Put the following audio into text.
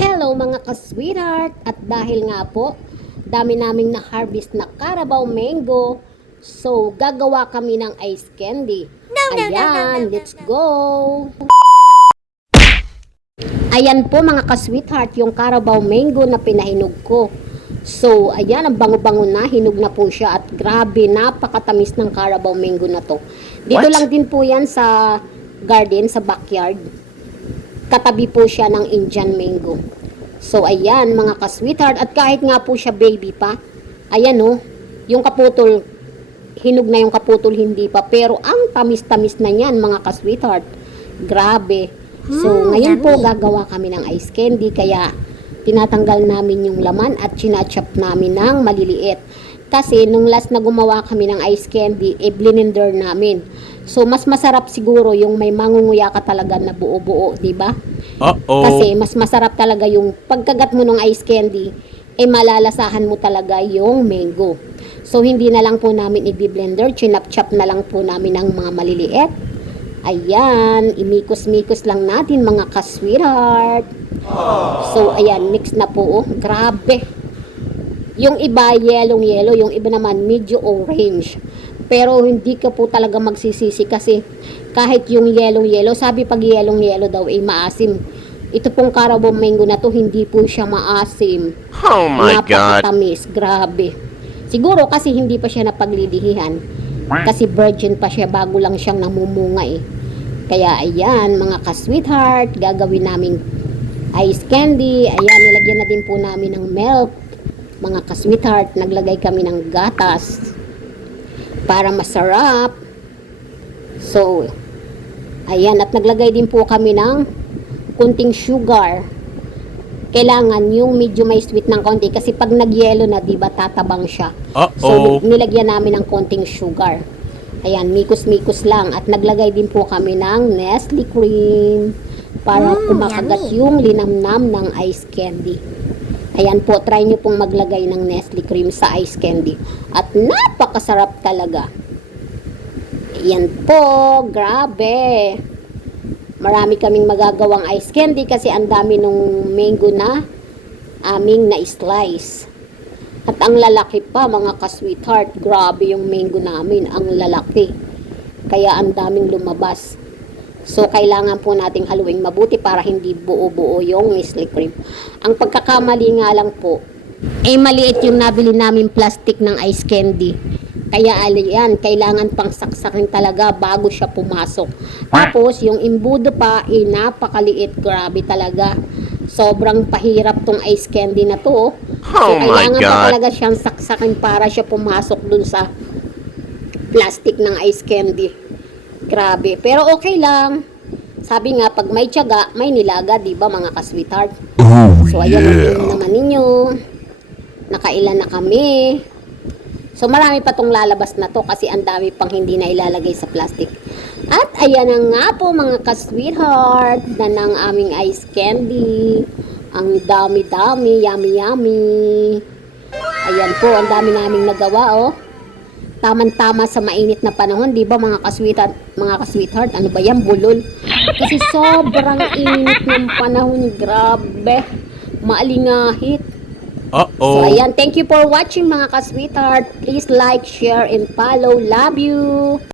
Hello mga ka-sweetheart! At dahil nga po, dami naming na-harvest na Carabao mango, so gagawa kami ng ice candy. Ayan, let's go! Ayan po mga ka-sweetheart, yung Carabao mango na pinahinog ko. So, ayan, ang bango-bango na, hinog na po siya at grabe, napakatamis ng Carabao mango na to. Dito lang din po yan sa garden, sa backyard. Katabi po siya ng Indian mango. So, ayan, mga ka-sweetheart. At kahit nga po siya baby pa, ayan o, yung kaputol, hinog na yung kaputol, hindi pa. Pero ang tamis-tamis na yan, mga ka-sweetheart. Grabe. So, ngayon po, gagawa kami ng ice candy. Kaya, tinatanggal namin yung laman at chinachop namin ng maliliit. Kasi, nung last na gumawa kami ng ice candy, blender namin. So, mas masarap siguro yung may mangunguya ka talaga na buo-buo, di ba? Kasi mas masarap talaga yung pagkagat mo ng ice candy, malalasahan mo talaga yung mango. So, hindi na lang po namin i-blender, chinap-chop na lang po namin ng mga maliliit. Ayan, imikos-mikos lang natin mga ka-sweetheart. So, ayan, mix na po. Oh. Grabe. Yung iba, yellow-yellow, yung iba naman medyo orange. Pero hindi ka po talaga magsisisi kasi kahit yung yellow-yellow, sabi pag yellow-yellow daw ay maasim. Ito pong Carabao mango na to, hindi po siya maasim. Oh my God. Napakatamis, grabe. Siguro kasi hindi pa siya napaglilihihan. Kasi virgin pa siya, bago lang siyang namumunga eh. Kaya ayan, mga ka-sweetheart, gagawin naming ice candy. Ayan, nilagyan na din po namin ng milk. Mga ka-sweetheart, naglagay kami ng gatas para masarap. So, ayan, at naglagay din po kami ng kunting sugar. Kailangan yung medyo may sweet ng konti kasi pag nag-yellow na, diba, tatabang siya. So, nilagyan namin ng konting sugar. Ayan, mikos-mikos lang. At naglagay din po kami ng Nestle cream para kumakagat yung linamnam ng ice candy. Ayan po, try nyo pong maglagay ng Nestle cream sa ice candy. At napakasarap talaga. Ayan po, grabe. Marami kaming magagawang ice candy kasi ang dami nung mango na aming na-slice. At ang lalaki pa, mga ka-sweetheart, grabe yung mango namin, ang lalaki. Kaya ang daming lumabas. So, kailangan po nating haluing mabuti para hindi buo-buo yung Nestle cream. Ang pagkakamali nga lang po, maliit yung nabili namin plastic ng ice candy. Kaya yan, kailangan pang saksakin talaga bago siya pumasok. Tapos, yung imbudo pa, napakaliit. Grabe talaga. Sobrang pahirap tong ice candy na to. So, kailangan pa talaga siyang saksakin para siya pumasok dun sa plastic ng ice candy. Grabe. Pero okay lang. Sabi nga, pag may tiyaga, may nilaga, diba mga ka-sweetheart? So, ayan, tingnan naman ninyo. Nakailan na kami. So, marami pa tong lalabas na to kasi ang dami pang hindi na ilalagay sa plastic. At ayan na nga po mga ka-sweetheart na ng aming ice candy. Ang dami-dami, yummy-yummy. Ayan po, ang dami naming nagawa, oh. Taman-tama sa mainit na panahon, di ba mga ka-sweetheart, ano ba yan, bulol? Kasi sobrang init ng panahon, grabe. Maalingahit. So, ayan, thank you for watching mga ka-sweetheart. Please like, share, and follow. Love you!